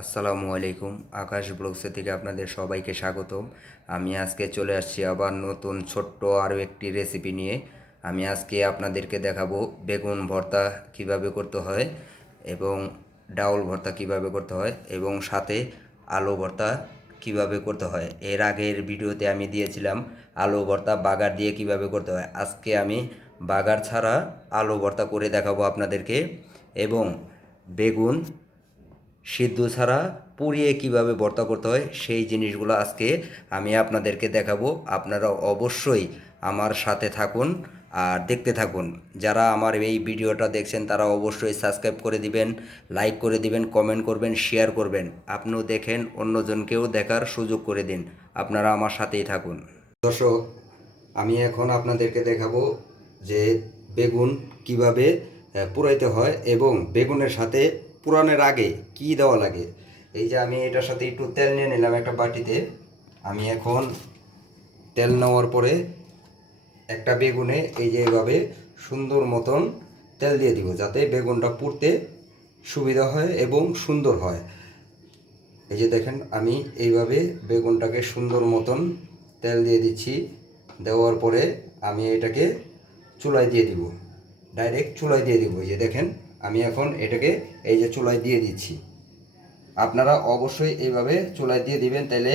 আসসালামু আলাইকুম। আকাশ ব্লগসে থেকে আপনাদের সবাইকে স্বাগতম। আমি আজকে চলে আসছি আবার নতুন ছোট্ট আরও একটি রেসিপি নিয়ে। আমি আজকে আপনাদেরকে দেখাবো বেগুন ভর্তা কিভাবে করতে হয় এবং ডাউল ভর্তা কিভাবে করতে হয় এবং সাথে আলু ভর্তা কিভাবে করতে হয়। এর আগের ভিডিওতে আমি দিয়েছিলাম আলু ভর্তা বাগার দিয়ে কিভাবে করতে হয়। আজকে আমি বাগার ছাড়া আলু ভর্তা করে দেখাবো আপনাদেরকে এবং বেগুন সিদ্ধ ছাড়া পুড়িয়ে কিভাবে ভর্তা করতে হয় সেই জিনিসগুলো আজকে আমি আপনাদেরকে দেখাবো। আপনারা অবশ্যই আমার সাথে থাকুন আর দেখতে থাকুন। যারা আমার এই ভিডিওটা দেখছেন তারা অবশ্যই সাবস্ক্রাইব করে দিবেন, লাইক করে দিবেন, কমেন্ট করবেন, শেয়ার করবেন। আপনিও দেখেন, অন্যজনকেও দেখার সুযোগ করে দিন। আপনারা আমার সাথেই থাকুন। দর্শক, আমি এখন আপনাদেরকে দেখাবো যে বেগুন কিভাবে পুরাইতে হয় এবং বেগুনের সাথে পুরানোর আগে কি দেওয়া লাগে। এই যে আমি এটার সাথে একটু তেল নিয়ে নিলাম একটা বাটিতে। আমি এখন তেল নেওয়ার পরে একটা বেগুনে এই যে এভাবে সুন্দর মতন তেল দিয়ে দিব, যাতে বেগুনটা পুড়তে সুবিধা হয় এবং সুন্দর হয়। এই যে দেখেন, আমি এইভাবে বেগুনটাকে সুন্দর মতন তেল দিয়ে দিচ্ছি। দেওয়ার পরে আমি এটাকে চুলায় দিয়ে দিব, ডাইরেক্ট চুলায় দিয়ে দিব। এই যে দেখেন, আমি এখন এটাকে এই যে চুলায় দিয়ে দিচ্ছি। আপনারা অবশ্যই এইভাবে চুলায় দিয়ে দিবেন, তাহলে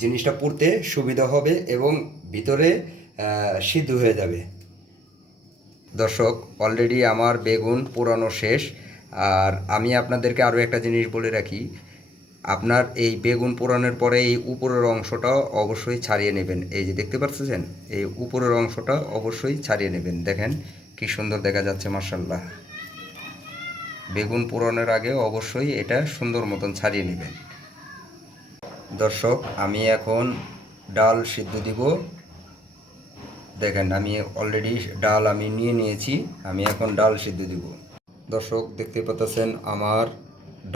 জিনিসটা পুড়তে সুবিধা হবে এবং ভিতরে সিদ্ধ হয়ে যাবে। দর্শক, অলরেডি আমার বেগুন পোড়ানো শেষ। আর আমি আপনাদেরকে আরও একটা জিনিস বলে রাখি, আপনার এই বেগুন পোড়ানোর পরে এই উপরের অংশটা অবশ্যই ছাড়িয়ে নেবেন। এই যে দেখতে পাচ্ছেন, এই উপরের অংশটা অবশ্যই ছাড়িয়ে নেবেন। দেখেন কি সুন্দর দেখা যাচ্ছে, মাশাআল্লাহ। বেগুন পোড়ানোর আগে অবশ্যই এটা সুন্দর মতন ছাড়িয়ে নেবেন। দর্শক, আমি এখন ডাল সিদ্ধ দিব। দেখেন, আমি অলরেডি ডাল আমি নিয়ে নিয়েছি। আমি এখন ডাল সিদ্ধ দিব। দর্শক, দেখতে পাচ্ছেন আমার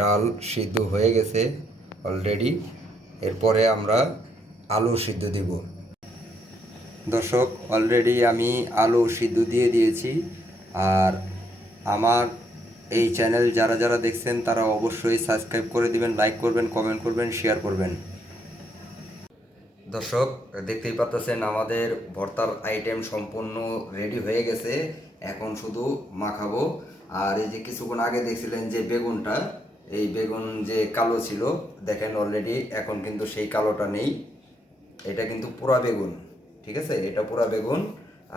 ডাল সিদ্ধ হয়ে গেছে অলরেডি। এরপরে আমরা আলু সিদ্ধ দিব। দর্শক, অলরেডি আমি আলু সিদ্ধ দিয়ে দিয়েছি। আর আমার এই চ্যানেল যারা যারা দেখছেন তারা অবশ্যই সাবস্ক্রাইব করে দিবেন, লাইক করবেন, কমেন্ট করবেন, শেয়ার করবেন। দর্শক, দেখতেই পাচ্ছেন আমাদের ভর্তার আইটেম সম্পূর্ণ রেডি হয়ে গেছে। এখন শুধু মাখাবো। আর এই যে কিছুক্ষণ আগে দেখছিলেন যে বেগুনটা, এই বেগুন যে কালো ছিল, দেখেন অলরেডি এখন কিন্তু সেই কালোটা নেই। এটা কিন্তু পুরা বেগুন, ঠিক আছে, এটা পুরা বেগুন।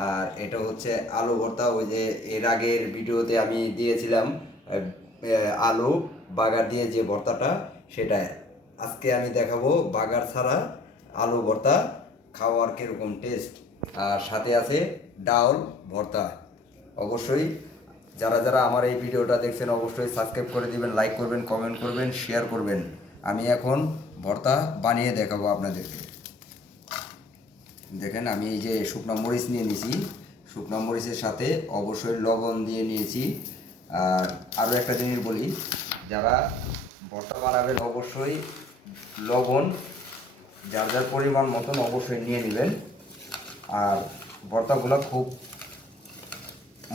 আর এটা হচ্ছে আলু ভর্তা। ওই যে এর আগের ভিডিওতে আমি দিয়েছিলাম আলু বাগার দিয়ে যে ভর্তাটা, সেটা আজকে আমি দেখাবো বাগার ছাড়া আলু ভর্তা খাওয়ার কীরকম টেস্ট। আর সাথে আছে ডাউল ভর্তা। অবশ্যই যারা যারা আমার এই ভিডিওটা দেখছেন অবশ্যই সাবস্ক্রাইব করে দিবেন, লাইক করবেন, কমেন্ট করবেন, শেয়ার করবেন। আমি এখন ভর্তা বানিয়ে দেখাবো আপনাদেরকে। দেখেন, আমি এই যে শুকনো মরিচ নিয়ে নিয়েছি, শুকনো মরিচের সাথে অবশ্যই লবণ দিয়ে নিয়েছি। আর আরও একটা জিনিস বলি, যারা ভর্তা বানাবেন অবশ্যই লবণ যার যার পরিমাণ মতন অবশ্যই নিয়ে নেবেন। আর ভর্তাগুলো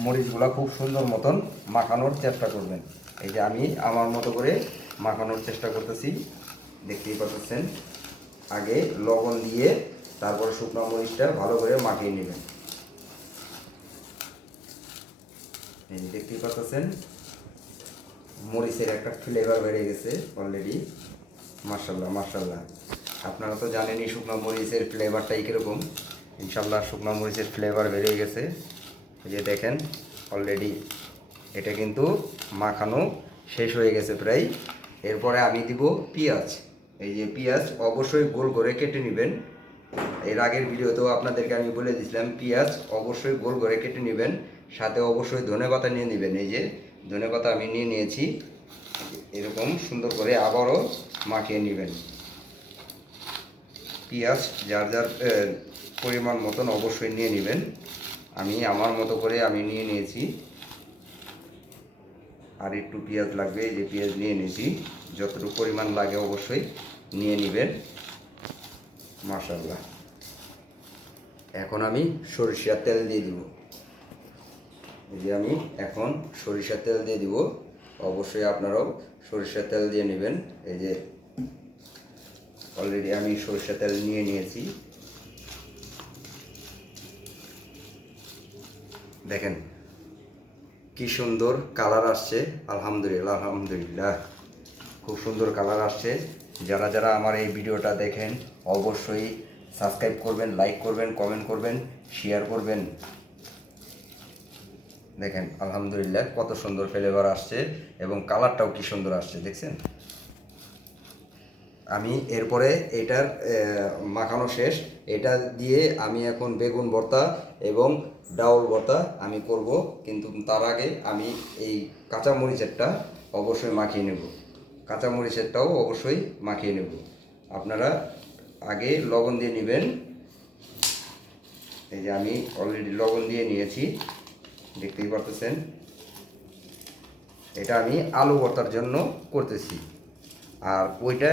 মরিচগুলো খুব সুন্দর মতন মাখানোর চেষ্টা করবেন। এই যে আমি আমার মতো করে মাখানোর চেষ্টা করতেছি, দেখতেই পাচ্ছেন। আগে লবণ দিয়ে তারপর শুকনো মরিচটা ভালো করে মাখিয়ে নেবেন। এই যে দেখতেই পাচ্ছেন, মরিচের একটা ফ্লেভার বেড়ে গেছে অলরেডি। মাশাল্লাহ মাশাল্লাহ। আপনারা তো জানেনই শুকনো মরিচের ফ্লেভারটাই কীরকম। ইনশাল্লাহ শুকনো মরিচের ফ্লেভার বেড়ে গেছে। এই যে দেখেন, অলরেডি এটা কিন্তু মাখানো শেষ হয়ে গেছে প্রায়। এরপরে আমি দিব পেঁয়াজ। এই যে পেঁয়াজ অবশ্যই গোল করে কেটে নেবেন। এর আগের ভিডিওতেও আপনাদেরকে আমি বলে দিয়েছিলাম পেঁয়াজ অবশ্যই গোল করে কেটে নেবেন। সাথে অবশ্যই ধনেপাতা নিয়ে নেবেন। এই যে ধনেপাতা আমি নিয়ে নিয়েছি, এরকম সুন্দর করে আবারও মাখিয়ে নেবেন। পেঁয়াজ যার যার পরিমাণ মতন অবশ্যই নিয়ে নেবেন। আমি আমার মতো করে আমি নিয়ে নিয়েছি। আর একটু পেঁয়াজ লাগবে, এই যে পেঁয়াজ নিয়ে নিয়েছি। যতটুকু পরিমাণ লাগে অবশ্যই নিয়ে নেবেন। মাশাআল্লাহ। এখন আমি সরিষার তেল দিয়ে দিব। এই যে আমি এখন সরিষার তেল দিয়ে দিব। অবশ্যই আপনারাও সরিষার তেল দিয়ে নেবেন। এই যে অলরেডি আমি সরিষার তেল নিয়ে নিয়েছি। দেখেন কি সুন্দর কালার আসছে। আলহামদুলিল্লাহ আলহামদুলিল্লাহ, খুব সুন্দর কালার আসছে। যারা যারা আমার এই ভিডিওটা দেখেন অবশ্যই সাবস্ক্রাইব করবেন, লাইক করবেন, কমেন্ট করবেন, শেয়ার করবেন। দেখেন আলহামদুলিল্লাহ কত সুন্দর ফ্লেভার আসছে এবং কালারটাও কি সুন্দর আসছে, দেখছেন। আমি এরপরে এটার মাখানো শেষ। এটা দিয়ে আমি এখন বেগুন ভর্তা এবং ডাউল ভর্তা আমি করব, কিন্তু তার আগে আমি এই কাঁচামরিচেরটা অবশ্যই মাখিয়ে নেব। কাঁচামরিচেরটাও অবশ্যই মাখিয়ে নেব। আপনারা আগে লবণ দিয়ে নেবেন। এই যে আমি অলরেডি লবণ দিয়ে নিয়েছি, দেখতেই পারতেছেন। এটা আমি আলু ভর্তার জন্য করতেছি, আর ওইটা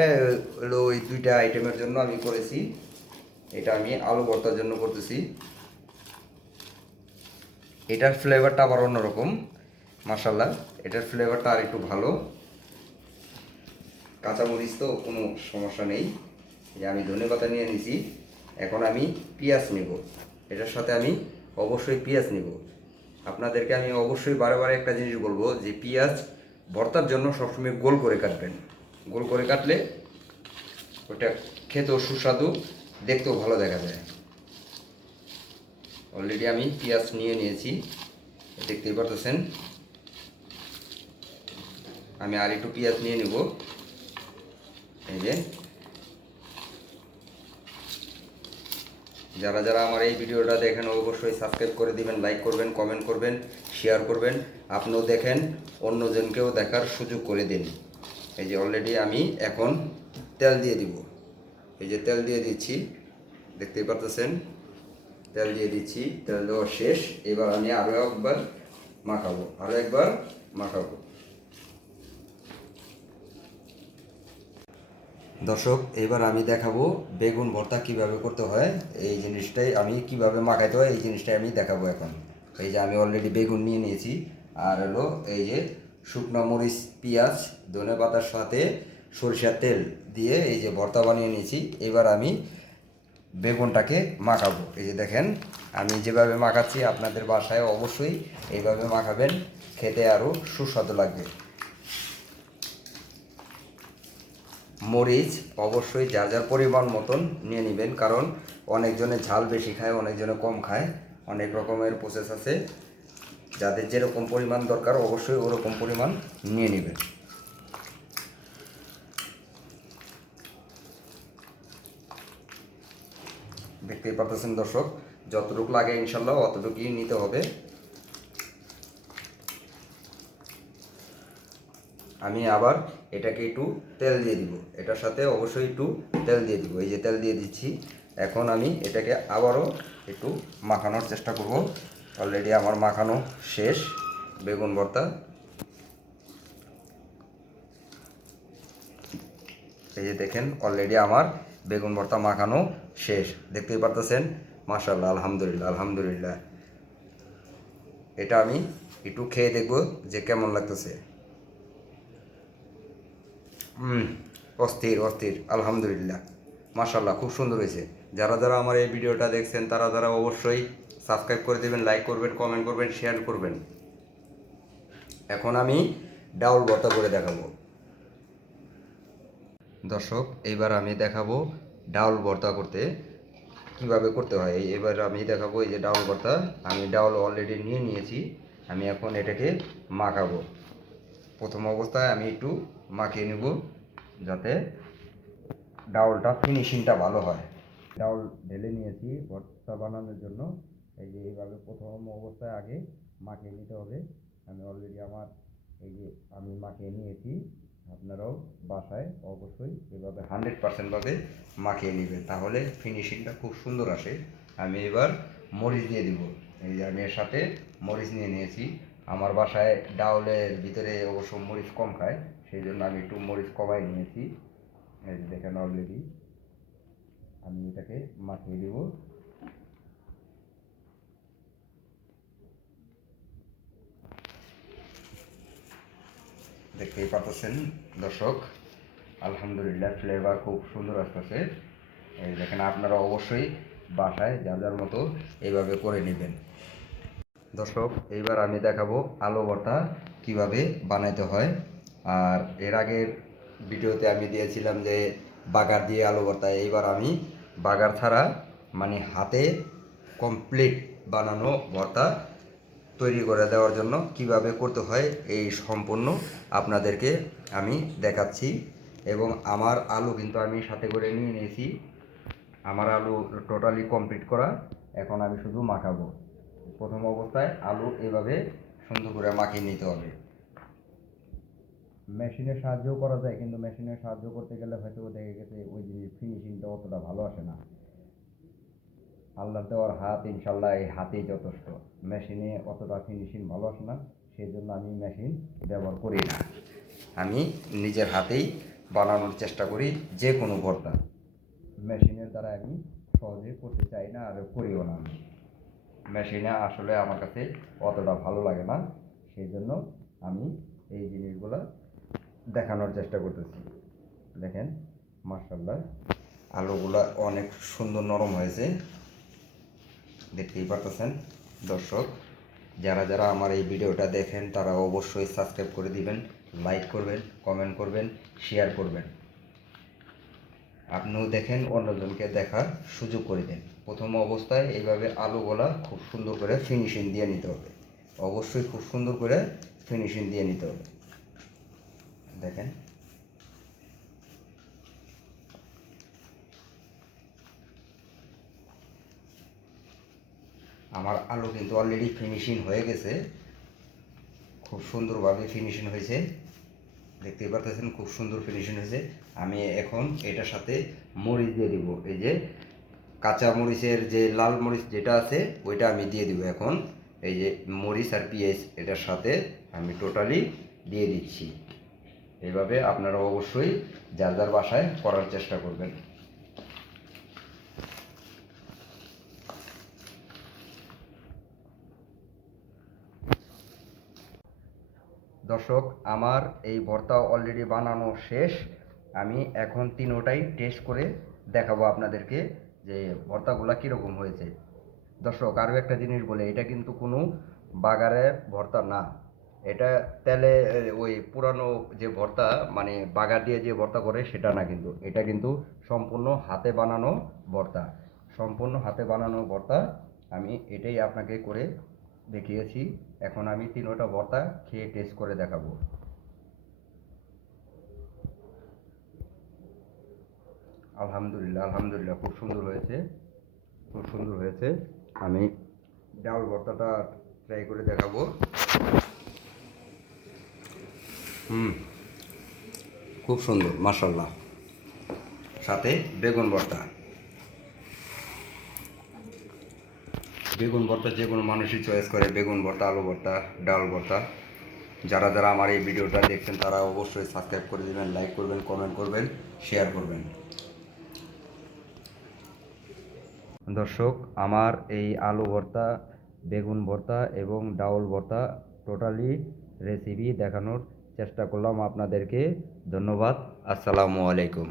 হলো ওই দুইটা আইটেমের জন্য আমি করেছি। এটা আমি আলু ভর্তার জন্য করতেছি। এটার ফ্লেভারটা আবার অন্যরকম, মাশাআল্লাহ এটার ফ্লেভারটা আর একটু ভালো। কাঁচামরিচ তো কোনো সমস্যা নেই। যে আমি ধনেপাতা নিয়ে নিয়েছি, এখন আমি পেঁয়াজ নেব। এটার সাথে আমি অবশ্যই পেঁয়াজ নেব। আপনাদেরকে আমি অবশ্যই বারে বারে একটা জিনিস বলবো যে পেঁয়াজ ভর্তার জন্য সবসময় গোল করে কাটবেন। গোল করে কাটলে ওটা খেতেও সুস্বাদু, দেখতেও ভালো দেখা যায়। অলরেডি আমি পেঁয়াজ নিয়ে নিয়েছি, দেখতেই পারতেছেন। আমি আর একটু পেঁয়াজ নিয়ে নেব। এই যে যারা যারা আমার এই ভিডিওটা দেখেন অবশ্যই সাবস্ক্রাইব করে দিবেন, লাইক করবেন, কমেন্ট করবেন, শেয়ার করবেন। আপনিও দেখেন, অন্যজনকেও দেখার সুযোগ করে দিন। এই যে অলরেডি আমি এখন তেল দিয়ে দিব। এই যে তেল দিয়ে দিচ্ছি, দেখতেই পারতেছেন। তেল দিয়ে দিচ্ছি, তেল দেওয়া শেষ। এবার আমি আরও একবার মাখাবো। দর্শক, এবার আমি দেখাবো বেগুন ভর্তা কিভাবে করতে হয়। এই জিনিসটাই আমি কিভাবে মাখাইতে হয় এই জিনিসটাই আমি দেখাবো এখন। এই যে আমি অলরেডি বেগুন নিয়ে নিয়েছি, আর হলো এই যে শুকনো মরিচ, পেঁয়াজ, ধনেপাতার সাথে সরিষার তেল দিয়ে এই যে ভর্তা বানিয়ে নিয়েছি। এবার আমি বেগুনটাকে মাখাবো। এই যে দেখেন আমি যেভাবে মাখাচ্ছি, আপনাদের বাসায় অবশ্যই এইভাবে মাখাবেন, খেতে আরও সুস্বাদু লাগবে। মরিচ অবশ্যই যার যার পরিমাণ মতন নিয়ে নেবেন, কারণ অনেকজনে ঝাল বেশি খায়, অনেকজনে কম খায়, অনেক রকমের প্রসেস আছে। যাদের যেরকম পরিমাণ দরকার অবশ্যই ওরকম পরিমাণ নিয়ে নেবেন। দেখতেই পাচ্ছেন দর্শক, যতটুকু লাগে ইনশাল্লাহ অতটুকুই নিতে হবে। আমি আবার এটাকে একটু তেল দিয়ে দিব, এটার সাথে অবশ্যই একটু তেল দিয়ে দিব। এই যে তেল দিয়ে দিচ্ছি। এখন আমি এটাকে আবারও একটু মাখানোর চেষ্টা করব। অলরেডি আমার মাখানো শেষ বেগুন ভর্তা। এই যে দেখেন অলরেডি আমার বেগুন ভর্তা মাখানো শেষ, দেখতেই পারতেছেন। মাশাআল্লাহ আলহামদুলিল্লাহ আলহামদুলিল্লাহ। এটা আমি একটু খেয়ে দেখব যে কেমন লাগতেছে। অস্থির অস্থির, আলহামদুলিল্লাহ মাশাআল্লাহ, খুব সুন্দর হয়েছে। যারা যারা আমার এই ভিডিওটা দেখছেন তারা যারা অবশ্যই সাবস্ক্রাইব করে দেবেন, লাইক করবেন, কমেন্ট করবেন, শেয়ার করবেন। এখন আমি ডাউল ভর্তা করে দেখাবো। দর্শক, এইবার আমি দেখাবো ডাউল ভর্তা করতে কিভাবে করতে হয়। এবার আমি দেখাবো এই যে ডাউল ভর্তা। আমি ডাউল অলরেডি নিয়ে নিয়েছি, আমি এখন এটাকে মাখাবো। প্রথম অবস্থায় আমি একটু মাখিয়ে নেব যাতে ডাউলটা ফিনিশিংটা ভালো হয়। ডাউল ঢেলে নিয়েছি ভর্তা বানানোর জন্য। এই যে এইভাবে প্রথম অবস্থায় আগে মাখিয়ে নিতে হবে। আমি অলরেডি আমার এই যে আমি মাখিয়ে নিয়েছি। আপনারাও বাসায় অবশ্যই এভাবে 100% ভাবে মাখিয়ে নেবেন, তাহলে ফিনিশিংটা খুব সুন্দর আসে। আমি এবার মরিচ দিয়ে দিব। এই যে আমি এর সাথে মরিচ নিয়ে নিয়েছি। আমার বাসায় ডাউলের ভিতরে অবশ্য মরিচ কম খায়, সেই জন্য আমি একটু মরিচ কমাই নিয়েছি। এই যে দেখেন অলরেডি আমি এটাকে মাখিয়ে দেব। দেখতেই পাচ্ছেন দর্শক, আলহামদুলিল্লাহ ফ্লেভার খুব সুন্দর আসতেছে। এই দেখেন, আপনারা অবশ্যই বাসায় যার যার মতো এইভাবে করে নেবেন। দর্শক, এইবার আমি দেখাবো আলু ভর্তা কীভাবে বানাইতে হয়। আর এর আগের ভিডিওতে আমি দিয়েছিলাম যে বাগার দিয়ে আলু ভর্তা, এইবার আমি বাগার ছাড়া মানে হাতে কমপ্লিট বানানো ভর্তা তৈরি করে দেওয়ার জন্য কিভাবে করতে হয় এই সম্পূর্ণ আপনাদেরকে আমি দেখাচ্ছি। এবং আমার আলু কিন্তু আমি সাথে করে নিয়ে নিয়েছি। আমার আলু টোটালি কমপ্লিট করা, এখন আমি শুধু মাখাবো। প্রথম অবস্থায় আলু এভাবে সুন্দর করে মাখিয়ে নিতে হবে। মেশিনের সাহায্যও করা যায়, কিন্তু মেশিনের সাহায্য করতে গেলে হয়তো দেখা গেছে ওই যে ফিনিশিংটা অতটা ভালো আসে না। আল্লাহ দেওয়ার হাত, ইনশাল্লাহ এই হাতেই যথেষ্ট। মেশিনে অতটা ফিনিশিং ভালো আসে না, সেই জন্য আমি মেশিন ব্যবহার করি না। আমি নিজের হাতেই বানানোর চেষ্টা করি যে কোনো ভর্তা। মেশিনের দ্বারা আমি সহজে করতে চাই না, আর করিও না। আমি মেশিনে আসলে আমার কাছে অতটা ভালো লাগে না, সেই জন্য আমি এই জিনিসগুলো দেখানোর চেষ্টা করতেছি। দেখেন, মাশাআল্লাহ আলুগুলা অনেক সুন্দর নরম হয়েছে, দেখতেই পারতেছেন দর্শক। যারা যারা আমার এই ভিডিওটা দেখেন তারা অবশ্যই সাবস্ক্রাইব করে দিবেন, লাইক করবেন, কমেন্ট করবেন, শেয়ার করবেন। আপনিও দেখেন, অন্যজনকে দেখার সুযোগ করে দেন। প্রথম অবস্থায় এইভাবে আলুগুলা খুব সুন্দর করে ফিনিশিং দিয়ে নিতে হবে। অবশ্যই খুব সুন্দর করে ফিনিশিং দিয়ে নিতে হবে। দেখেন, আমার আলু কিন্তু অলরেডি ফিনিশিং হয়ে গেছে, খুব সুন্দরভাবে ফিনিশিং হয়েছে। দেখতেই পারতেছেন খুব সুন্দর ফিনিশিং হয়েছে। আমি এখন এটার সাথে মরিচ দিয়ে দিব। এই যে কাঁচা মরিচের যে লাল মরিচ যেটা আছে ওইটা আমি দিয়ে দিব এখন। এই যে মরিচ আর পেঁয়াজ এটার সাথে আমি টোটালি দিয়ে দিচ্ছি। এইভাবে আপনারা অবশ্যই যার যার বাসায় করার চেষ্টা করবেন। দর্শক, আমার এই ভর্তা অলরেডি বানানো শেষ। আমি এখন তিনোটাই টেস্ট করে দেখাবো আপনাদেরকে যে ভর্তাগুলো কীরকম হয়েছে। দর্শক, আরও একটা জিনিস বলে, এটা কিন্তু কোনো বাগারের ভর্তা না। এটা তেলে ওই পুরানো যে ভর্তা, মানে বাগার দিয়ে যে ভর্তা করে সেটা না, কিন্তু এটা কিন্তু সম্পূর্ণ হাতে বানানো ভর্তা। সম্পূর্ণ হাতে বানানো ভর্তা। আমি এটাই আপনাকে করে দেখিয়েছি। এখন আমি তিনোটা ভর্তা খেয়ে টেস্ট করে দেখাবো। আলহামদুলিল্লাহ, আলহামদুলিল্লাহ খুব সুন্দর হয়েছে, খুব সুন্দর হয়েছে। আমি ডাউল ভর্তাটা ট্রাই করে দেখাবো। খুব সুন্দর, মাশাল্লাহ। সাথে বেগুন ভর্তা। বেগুন ভর্তা যে কোনো মানুষই চয়েস করে, বেগুন ভর্তা, আলু ভর্তা, ডাল ভর্তা। যারা যারা আমার এই ভিডিওটা দেখছেন তারা অবশ্যই সাবস্ক্রাইব করে দেবেন, লাইক করবেন, কমেন্ট করবেন, শেয়ার করবেন। দর্শক, আমার এই আলু ভর্তা, বেগুন ভর্তা এবং ডাউল ভর্তা টোটালি রেসিপি দেখানোর চেষ্টা করলাম আপনাদেরকে। ধন্যবাদ। আসসালামু আলাইকুম।